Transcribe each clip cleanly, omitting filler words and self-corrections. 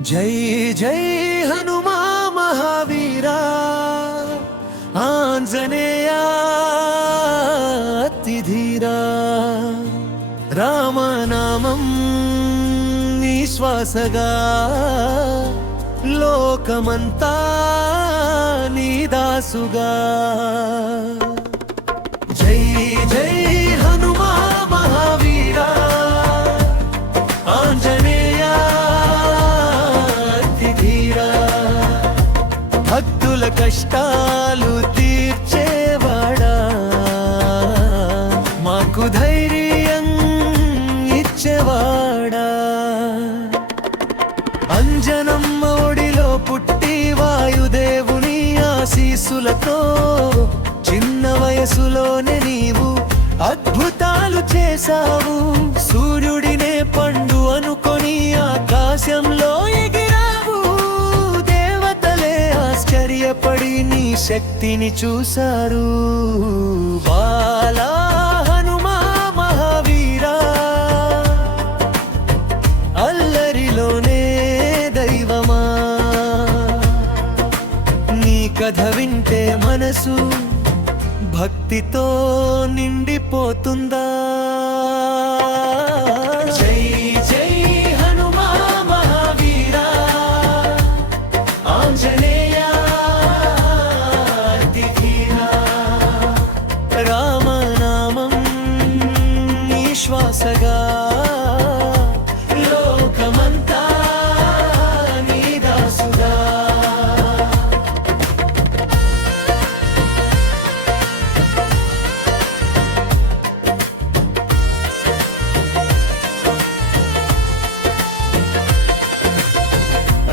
జై జై హనుమా మహావీరా ఆంజనేయా అతిధీరా రామనామం నీ శ్వాసగా లోకమంతా నీ దాసుగా జై జై హనుమా మహావీరా ఆంజనేయా అతిధీరా భక్తుల కష్టాలు తీర్చేవాడా మాకు ధైర్యం ఇచ్చేవాడా అంజనమ్మ ఒడిలో పుట్టి వాయుదేవుని ఆశీస్సులతో చిన్న వయసులోనే నీవు అద్భుతాలు చేశావు సూర్యుడినే పండు అనుకొని ఆకాశంలో ఎగిరావు దేవతలే ఆశ్చర్యపడి నీ శక్తిని చూశారు బాలా హనుమా మహావీరా అల్లరిలోనే దైవమా నీ కథ వింటే మనసు భక్తితో నిండిపోతుందా జై జై హనుమా మహావీరా ఆంజనేయా అతిధీరా రామనామం నీ శ్వాసగా లోకమంతా నీ దాసుగా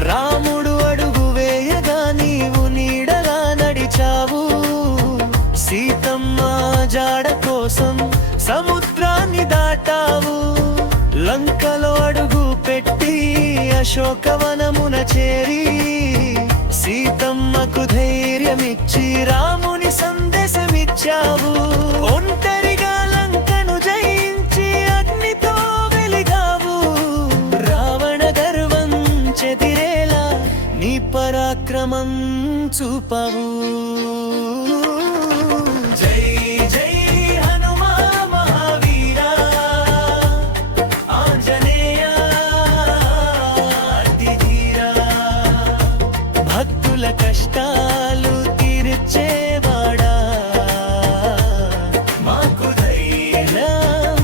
రాముడు అడుగు వేయగా నీవు నీడగా నడిచావు సీతమ్మ జాడ కోసం సముద్రాన్ని దాటావు లంకలో అడుగు పెట్టి అశోకవనమున చేరి సీతమ్మకు ధైర్యమిచ్చి రాముని సందేశమిచ్చావు ఒంటరిగా లంకను జయించి అగ్నితో వెలిగావు రావణ గర్వం చెదిరేలా నీ పరాక్రమం చూపావు జై జై హనుమా మహావీరా ఆంజనేయా అతిధీరా భక్తుల కష్టాలు తీర్చేవాడా మాకు ధైర్యం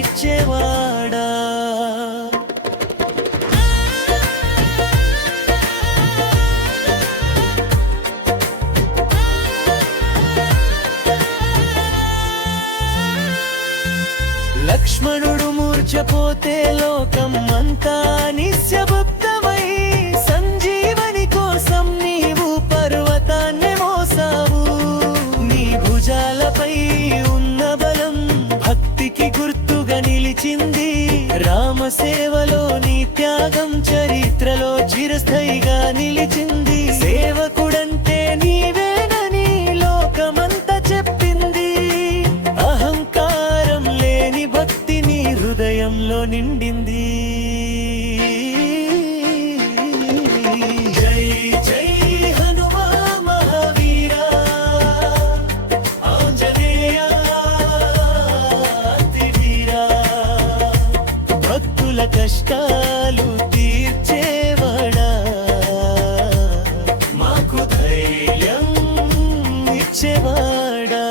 ఇచ్చేవాడా లక్ష్మణుడు మూర్ఛపోతే లోకం అంతా నిశ్శబ్దమై సంజీవని కోసం నీవు పర్వతాన్ని మోసావు నీ భుజాలపై ఉన్న బలం భక్తికి గుర్తుగా నిలిచింది రామ సేవలో నీ త్యాగం చరిత్రలో చిరస్థాయిగా నిలిచింది సేవకుడంటే నీవేనని లోకమంతా చెప్పింది అహంకారం లేని భక్తి నీ హృదయంలో నిండింది జై జై హనుమా మహావీరా ఆంజనేయా అతిధీరా భక్తుల కష్టాలు తీర్చేవాడా మాకు ధైర్యం ఇచ్చేవాడా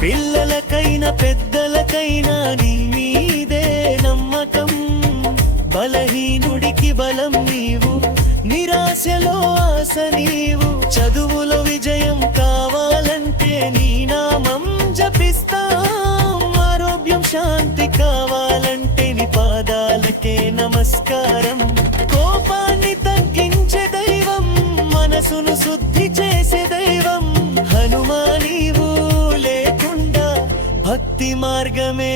పిల్లలకైనా పెద్దలకైనా నీ మీదే నమ్మకం బలహీనుడికి బలం నీవు నిరాశలో ఆశ నీవు చదువులో విజయం కావాలంటే నీ నామం జపిస్తాం ఆరోగ్యం శాంతి కావాలంటే నీ పాదాలకే నమస్కారం కోపాన్ని తగ్గించే దైవం మనసును శుద్ధి చేసే దైవం హనుమా నీవు లేకుండా భక్తి మార్గమే